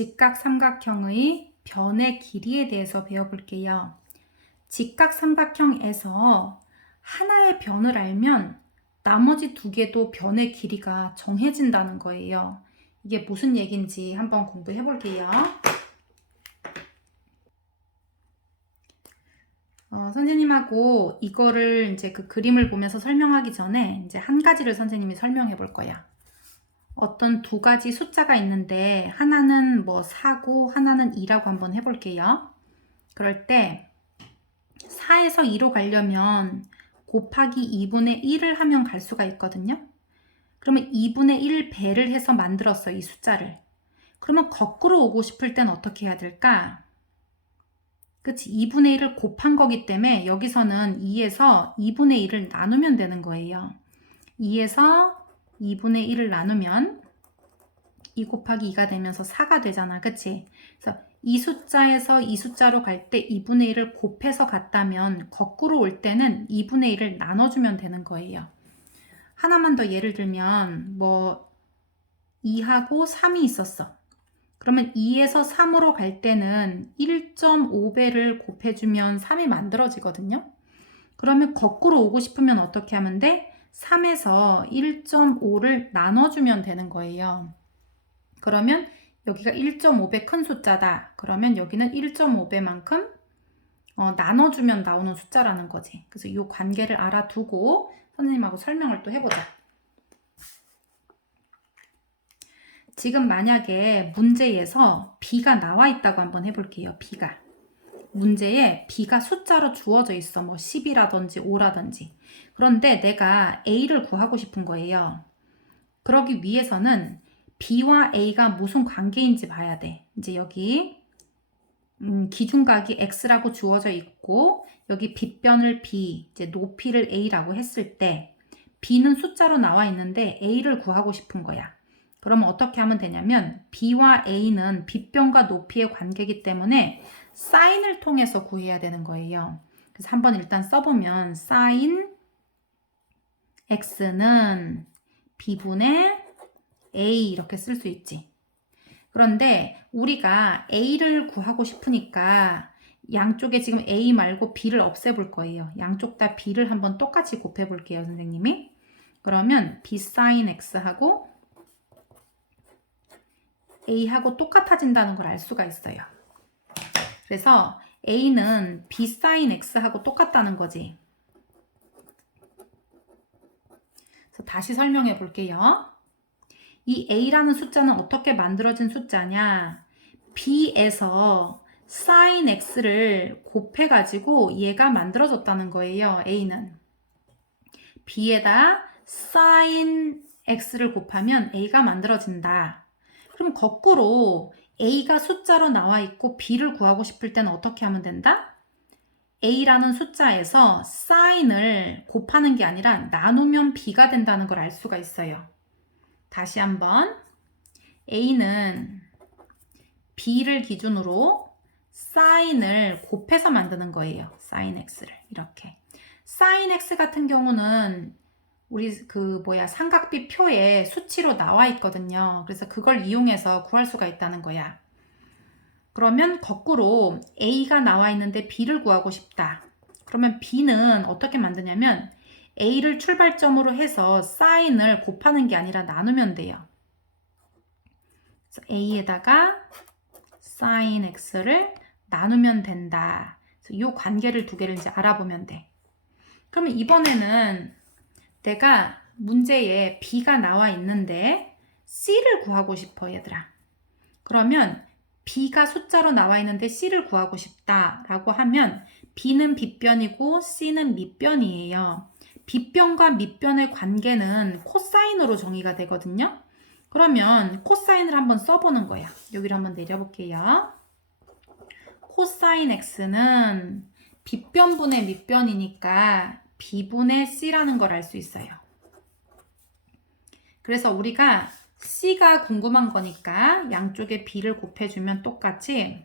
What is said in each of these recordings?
직각삼각형의 변의 길이에 대해서 배워볼게요. 직각삼각형에서 하나의 변을 알면 나머지 두 개도 변의 길이가 정해진다는 거예요. 이게 무슨 얘기인지 한번 공부해 볼게요. 선생님하고 이거를 이제 그 그림을 보면서 설명하기 전에 이제 한 가지를 선생님이 설명해 볼 거야. 어떤 두 가지 숫자가 있는데 하나는 뭐 4고 하나는 2라고 한번 해볼게요. 그럴 때 4에서 2로 가려면 곱하기 2분의 1을 하면 갈 수가 있거든요. 그러면 2분의 1 배를 해서 만들었어, 이 숫자를. 그러면 거꾸로 오고 싶을 땐 어떻게 해야 될까? 그치, 2분의 1을 곱한 거기 때문에 여기서는 2에서 2분의 1을 나누면 되는 거예요. 2에서 2분의 1을 나누면 2 곱하기 2가 되면서 4가 되잖아. 그치? 그래서 이 숫자에서 이 숫자로 갈 때 2분의 1을 곱해서 갔다면 거꾸로 올 때는 2분의 1을 나눠주면 되는 거예요. 하나만 더 예를 들면 뭐 2하고 3이 있었어. 그러면 2에서 3으로 갈 때는 1.5배를 곱해주면 3이 만들어지거든요. 그러면 거꾸로 오고 싶으면 어떻게 하면 돼? 3에서 1.5를 나눠주면 되는 거예요. 그러면 여기가 1.5배 큰 숫자다. 그러면 여기는 1.5배만큼 나눠주면 나오는 숫자라는 거지. 그래서 이 관계를 알아두고 선생님하고 설명을 또 해보자. 지금 만약에 문제에서 b가 나와 있다고 한번 해볼게요. b가. 문제에 b가 숫자로 주어져 있어. 뭐 10이라든지 5라든지. 그런데 내가 a를 구하고 싶은 거예요. 그러기 위해서는 b와 a가 무슨 관계인지 봐야 돼. 이제 여기 기준각이 x라고 주어져 있고 여기 빗변을 b, 이제 높이를 a라고 했을 때 b는 숫자로 나와 있는데 a를 구하고 싶은 거야. 그러면 어떻게 하면 되냐면 b와 a는 빗변과 높이의 관계이기 때문에 사인을 통해서 구해야 되는 거예요. 그래서 한번 일단 써보면 사인 x는 b분의 a 이렇게 쓸 수 있지. 그런데 우리가 a를 구하고 싶으니까 양쪽에 지금 a 말고 b를 없애볼 거예요. 양쪽 다 b를 한번 똑같이 곱해볼게요, 선생님이. 그러면 b sin x하고 a하고 똑같아진다는 걸 알 수가 있어요. 그래서 a는 b sin x하고 똑같다는 거지. 그래서 다시 설명해 볼게요. 이 a라는 숫자는 어떻게 만들어진 숫자냐? b에서 sin x를 곱해가지고 얘가 만들어졌다는 거예요. a는. b에다 sin x를 곱하면 a가 만들어진다. 그럼 거꾸로 a가 숫자로 나와 있고 b를 구하고 싶을 때는 어떻게 하면 된다? a라는 숫자에서 sign을 곱하는 게 아니라 나누면 b가 된다는 걸 알 수가 있어요. 다시 한번 a는 b를 기준으로 sign을 곱해서 만드는 거예요. sin x를 이렇게. sin x 같은 경우는 우리 삼각비 표에 수치로 나와 있거든요. 그래서 그걸 이용해서 구할 수가 있다는 거야. 그러면 거꾸로 a가 나와 있는데 b를 구하고 싶다. 그러면 b는 어떻게 만드냐면 a를 출발점으로 해서 sign을 곱하는 게 아니라 나누면 돼요. 그래서 a에다가 sin x를 나누면 된다. 그래서 이 관계를 두 개를 이제 알아보면 돼. 그러면 이번에는 내가 문제에 b가 나와 있는데 c를 구하고 싶어, 얘들아. 그러면 b가 숫자로 나와 있는데 c를 구하고 싶다라고 하면 b는 빗변이고 c는 밑변이에요. 빗변과 밑변의 관계는 코사인으로 정의가 되거든요. 그러면 코사인을 한번 써보는 거야. 여기를 한번 내려볼게요. 코사인 x는 빗변분의 밑변이니까 b분의 c라는 걸 알 수 있어요. 그래서 우리가 c가 궁금한 거니까 양쪽에 b를 곱해주면 똑같이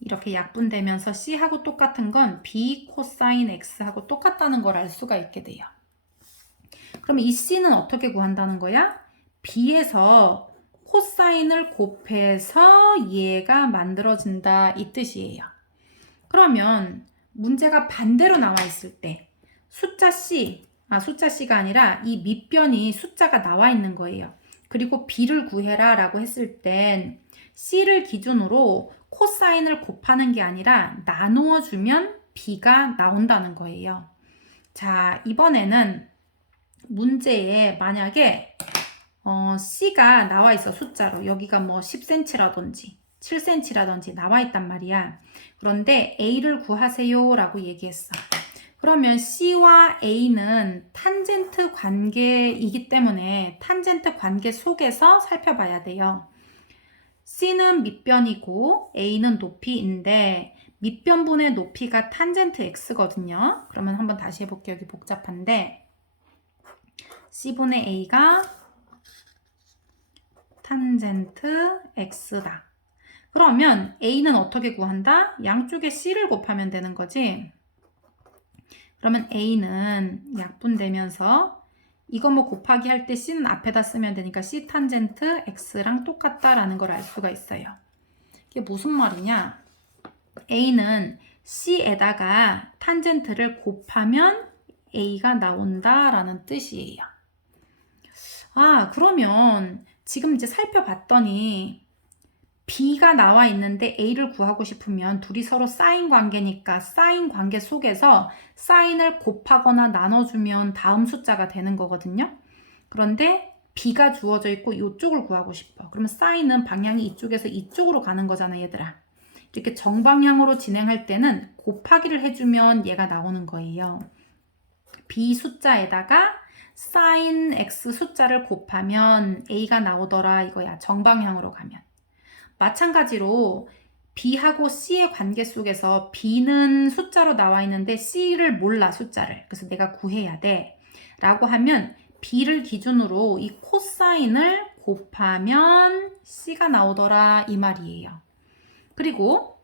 이렇게 약분되면서 c하고 똑같은 건 b 코사인 x하고 똑같다는 걸 알 수가 있게 돼요. 그럼 이 c는 어떻게 구한다는 거야? b에서 코사인을 곱해서 얘가 만들어진다 이 뜻이에요. 그러면 문제가 반대로 나와 있을 때 숫자 C가 아니라 이 밑변이 숫자가 나와 있는 거예요. 그리고 B를 구해라 라고 했을 땐 C를 기준으로 코사인을 곱하는 게 아니라 나누어 주면 B가 나온다는 거예요. 자, 이번에는 문제에 만약에 C가 나와 있어, 숫자로. 여기가 뭐 10cm라든지 7cm라든지 나와 있단 말이야. 그런데 A를 구하세요 라고 얘기했어. 그러면 C와 A는 탄젠트 관계이기 때문에 탄젠트 관계 속에서 살펴봐야 돼요. C는 밑변이고 A는 높이인데 밑변분의 높이가 탄젠트 X거든요. 그러면 한번 다시 해볼게요. 여기 복잡한데 C분의 A가 탄젠트 X다. 그러면 A는 어떻게 구한다? 양쪽에 C를 곱하면 되는 거지. 그러면 A는 약분되면서 이거 뭐 곱하기 할 때 C는 앞에다 쓰면 되니까 C 탄젠트 X랑 똑같다라는 걸 알 수가 있어요. 이게 무슨 말이냐? A는 C에다가 탄젠트를 곱하면 A가 나온다라는 뜻이에요. 아, 그러면 지금 이제 살펴봤더니 B가 나와 있는데 A를 구하고 싶으면 둘이 서로 사인 관계니까 사인 관계 속에서 사인을 곱하거나 나눠주면 다음 숫자가 되는 거거든요. 그런데 B가 주어져 있고 이쪽을 구하고 싶어. 그러면 사인은 방향이 이쪽에서 이쪽으로 가는 거잖아, 얘들아. 이렇게 정방향으로 진행할 때는 곱하기를 해주면 얘가 나오는 거예요. B 숫자에다가 사인 X 숫자를 곱하면 A가 나오더라 이거야. 정방향으로 가면. 마찬가지로 B하고 C의 관계 속에서 B는 숫자로 나와 있는데 C를 몰라, 숫자를. 그래서 내가 구해야 돼. 라고 하면 B를 기준으로 이 코사인을 곱하면 C가 나오더라 이 말이에요. 그리고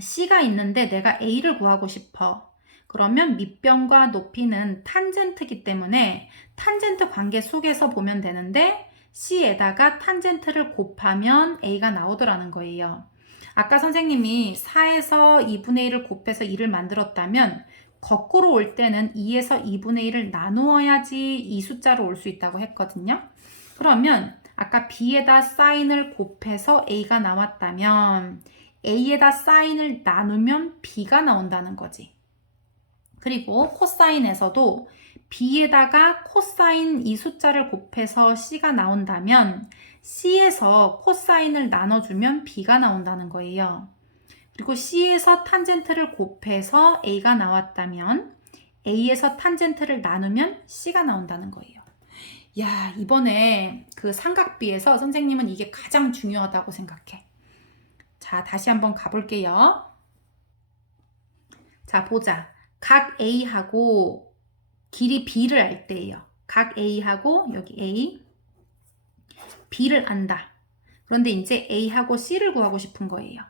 C가 있는데 내가 A를 구하고 싶어. 그러면 밑변과 높이는 탄젠트이기 때문에 탄젠트 관계 속에서 보면 되는데 C에다가 탄젠트를 곱하면 A가 나오더라는 거예요. 아까 선생님이 4에서 2분의 1을 곱해서 2를 만들었다면 거꾸로 올 때는 2에서 2분의 1을 나누어야지 이 숫자로 올 수 있다고 했거든요. 그러면 아까 B에다 사인을 곱해서 A가 나왔다면 A에다 사인을 나누면 B가 나온다는 거지. 그리고 코사인에서도 B에다가 코사인 이 숫자를 곱해서 C가 나온다면 C에서 코사인을 나눠주면 B가 나온다는 거예요. 그리고 C에서 탄젠트를 곱해서 A가 나왔다면 A에서 탄젠트를 나누면 C가 나온다는 거예요. 야, 이번에 그 삼각비에서 선생님은 이게 가장 중요하다고 생각해. 자, 다시 한번 가볼게요. 자, 보자. 각 A하고 길이 B를 알 때예요. 각 A하고 여기 A, B를 안다. 그런데 이제 A하고 C를 구하고 싶은 거예요.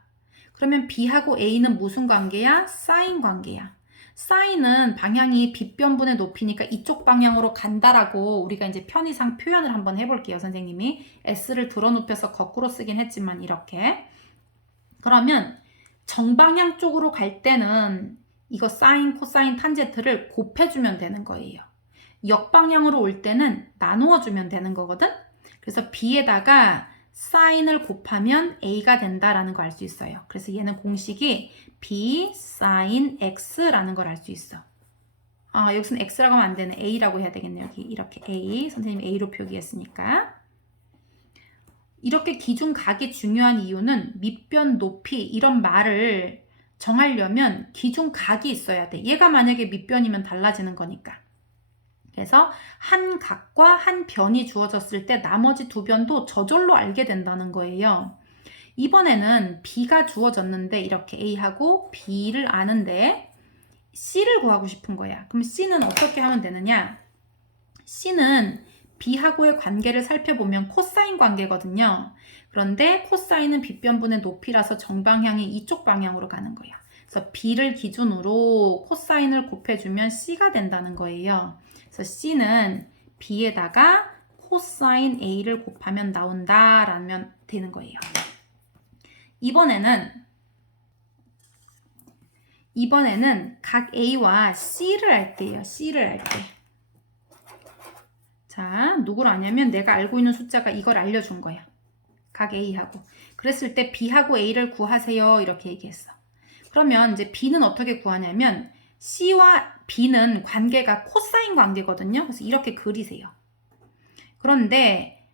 그러면 B하고 A는 무슨 관계야? 사인 관계야. 사인은 방향이 빗변분의 높이니까 이쪽 방향으로 간다라고 우리가 이제 편의상 표현을 한번 해볼게요. 선생님이 S를 들어눕혀서 거꾸로 쓰긴 했지만 이렇게. 그러면 정방향 쪽으로 갈 때는 이거 사인, 코사인, 탄젠트를 곱해주면 되는 거예요. 역방향으로 올 때는 나누어주면 되는 거거든. 그래서 B에다가 사인을 곱하면 A가 된다라는 거 알 수 있어요. 그래서 얘는 공식이 B 사인 X라는 걸 알 수 있어. 아, 여기서는 X라고 하면 안 되네. A라고 해야 되겠네. 여기 이렇게 A. 선생님이 A로 표기했으니까. 이렇게 기준각이 중요한 이유는 밑변, 높이 이런 말을 정하려면 기준각이 있어야 돼. 얘가 만약에 밑변이면 달라지는 거니까. 그래서 한 각과 한 변이 주어졌을 때 나머지 두 변도 저절로 알게 된다는 거예요. 이번에는 B가 주어졌는데 이렇게 A하고 B를 아는데 C를 구하고 싶은 거야. 그럼 C는 어떻게 하면 되느냐? C는 B하고의 관계를 살펴보면 코사인 관계거든요. 그런데 코사인은 빗변분의 높이라서 정방향이 이쪽 방향으로 가는 거야. 그래서 B를 기준으로 코사인을 곱해주면 C가 된다는 거예요. 그래서 C는 B에다가 코사인 A를 곱하면 나온다 라면 되는 거예요. 이번에는 각 A와 C를 할게요. C를 할 때. 자, 누구를 아냐면 내가 알고 있는 숫자가 이걸 알려준 거야. 각 A하고. 그랬을 때 B하고 A를 구하세요. 이렇게 얘기했어. 그러면 이제 B는 어떻게 구하냐면 C와 B는 관계가 코사인 관계거든요. 그래서 이렇게 그리세요. 그런데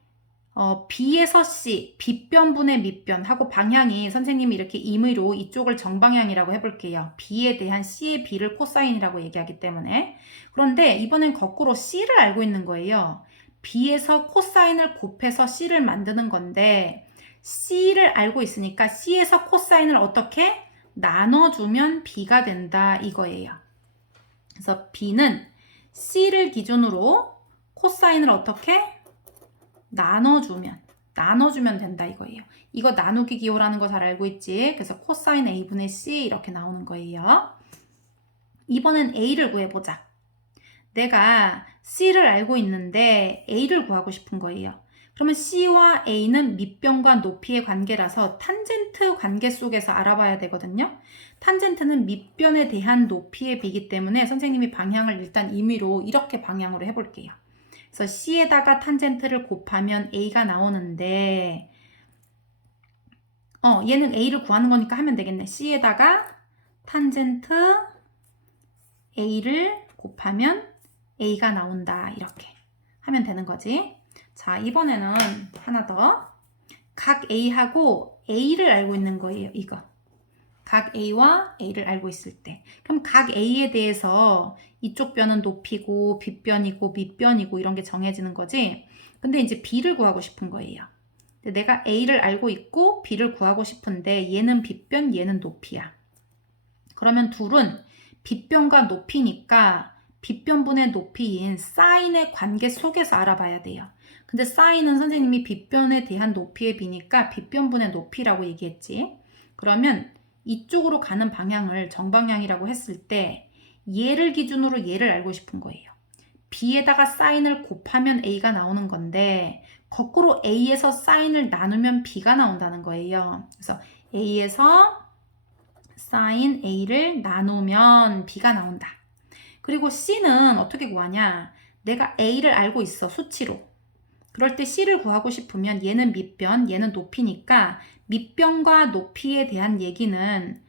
B에서 C, B변분의 밑변 하고 방향이 선생님이 이렇게 임의로 이쪽을 정방향이라고 해볼게요. B에 대한 C의 B를 코사인이라고 얘기하기 때문에. 그런데 이번엔 거꾸로 C를 알고 있는 거예요. B에서 코사인을 곱해서 C를 만드는 건데 C를 알고 있으니까 C에서 코사인을 어떻게 나눠주면 B가 된다 이거예요. 그래서 B는 C를 기준으로 코사인을 어떻게 나눠주면 된다 이거예요. 이거 나누기 기호라는 거 잘 알고 있지? 그래서 코사인 A분의 C 이렇게 나오는 거예요. 이번엔 A를 구해보자. 내가 C를 알고 있는데 A를 구하고 싶은 거예요. 그러면 C와 A는 밑변과 높이의 관계라서 탄젠트 관계 속에서 알아봐야 되거든요. 탄젠트는 밑변에 대한 높이의 비이기 때문에 선생님이 방향을 일단 임의로 이렇게 방향으로 해볼게요. 그래서 C에다가 탄젠트를 곱하면 A가 나오는데 얘는 A를 구하는 거니까 하면 되겠네. C에다가 탄젠트 A를 곱하면 A가 나온다. 이렇게 하면 되는 거지. 자, 이번에는 하나 더. 각 A하고 A를 알고 있는 거예요. 이거. 각 A와 A를 알고 있을 때. 그럼 각 A에 대해서 이쪽 변은 높이고 빗변이고 밑변이고 이런 게 정해지는 거지. 근데 이제 B를 구하고 싶은 거예요. 내가 A를 알고 있고 B를 구하고 싶은데 얘는 빗변, 얘는 높이야. 그러면 둘은 빗변과 높이니까 빗변분의 높이인 사인의 관계 속에서 알아봐야 돼요. 근데 사인은 선생님이 빗변에 대한 높이의 비니까 빗변분의 높이라고 얘기했지. 그러면 이쪽으로 가는 방향을 정방향이라고 했을 때 얘를 기준으로 얘를 알고 싶은 거예요. B에다가 사인을 곱하면 A가 나오는 건데 거꾸로 A에서 사인을 나누면 B가 나온다는 거예요. 그래서 A에서 사인 A를 나누면 B가 나온다. 그리고 C는 어떻게 구하냐? 내가 A를 알고 있어, 수치로. 그럴 때 C를 구하고 싶으면 얘는 밑변, 얘는 높이니까 밑변과 높이에 대한 얘기는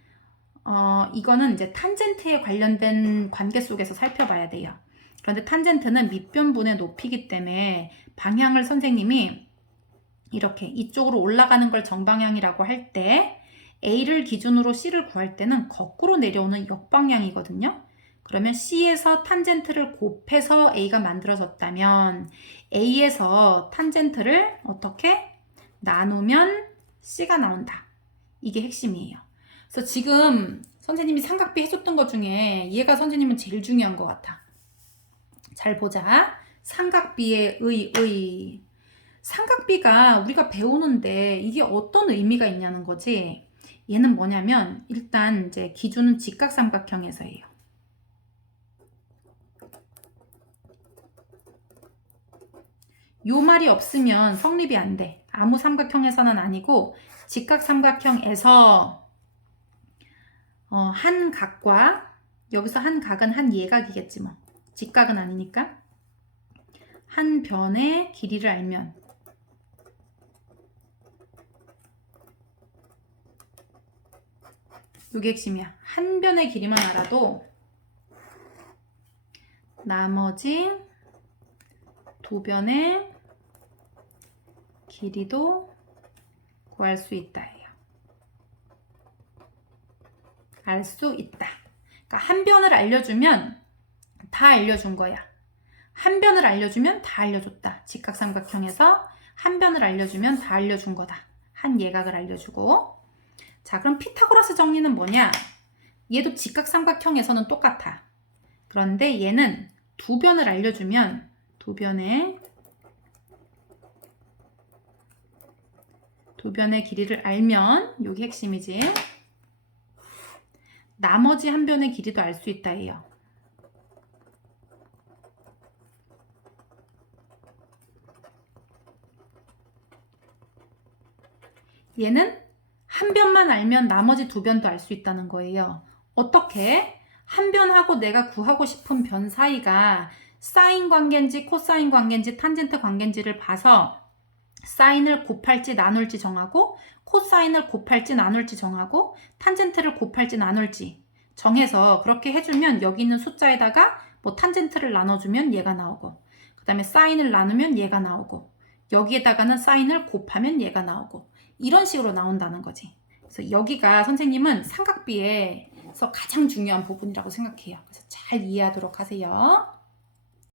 이거는 이제 탄젠트에 관련된 관계 속에서 살펴봐야 돼요. 그런데 탄젠트는 밑변분의 높이기 때문에 방향을 선생님이 이렇게 이쪽으로 올라가는 걸 정방향이라고 할 때 A를 기준으로 C를 구할 때는 거꾸로 내려오는 역방향이거든요. 그러면 C에서 탄젠트를 곱해서 A가 만들어졌다면 A에서 탄젠트를 어떻게 나누면 C가 나온다. 이게 핵심이에요. 그래서 지금 선생님이 삼각비 해줬던 것 중에 얘가 선생님은 제일 중요한 것 같아. 잘 보자. 삼각비의 삼각비가 우리가 배우는데 이게 어떤 의미가 있냐는 거지. 얘는 뭐냐면 일단 이제 기준은 직각삼각형에서예요. 요 말이 없으면 성립이 안 돼. 아무 삼각형에서는 아니고 직각삼각형에서 한 각과 여기서 한 각은 한 예각이겠지 뭐. 직각은 아니니까. 한 변의 길이를 알면 이게 핵심이야. 한 변의 길이만 알아도 나머지 두 변의 길이도 구할 수 있다. 알 수 있다. 그러니까 한 변을 알려주면 다 알려준 거야. 한 변을 알려주면 다 알려줬다. 직각삼각형에서 한 변을 알려주면 다 알려준 거다. 한 예각을 알려주고. 자, 그럼 피타고라스 정리는 뭐냐? 얘도 직각삼각형에서는 똑같아. 그런데 얘는 두 변을 알려주면 두 변의 길이를 알면 여기 핵심이지. 나머지 한 변의 길이도 알 수 있다 해요. 얘는 한 변만 알면 나머지 두 변도 알 수 있다는 거예요. 어떻게? 한 변하고 내가 구하고 싶은 변 사이가 사인 관계인지 코사인 관계인지 탄젠트 관계인지를 봐서 사인을 곱할지 나눌지 정하고 코사인을 곱할지 나눌지 정하고 탄젠트를 곱할지 나눌지 정해서 그렇게 해주면 여기 있는 숫자에다가 뭐 탄젠트를 나눠주면 얘가 나오고 그 다음에 사인을 나누면 얘가 나오고 여기에다가는 사인을 곱하면 얘가 나오고 이런 식으로 나온다는 거지. 그래서 여기가 선생님은 삼각비에서 가장 중요한 부분이라고 생각해요. 그래서 잘 이해하도록 하세요.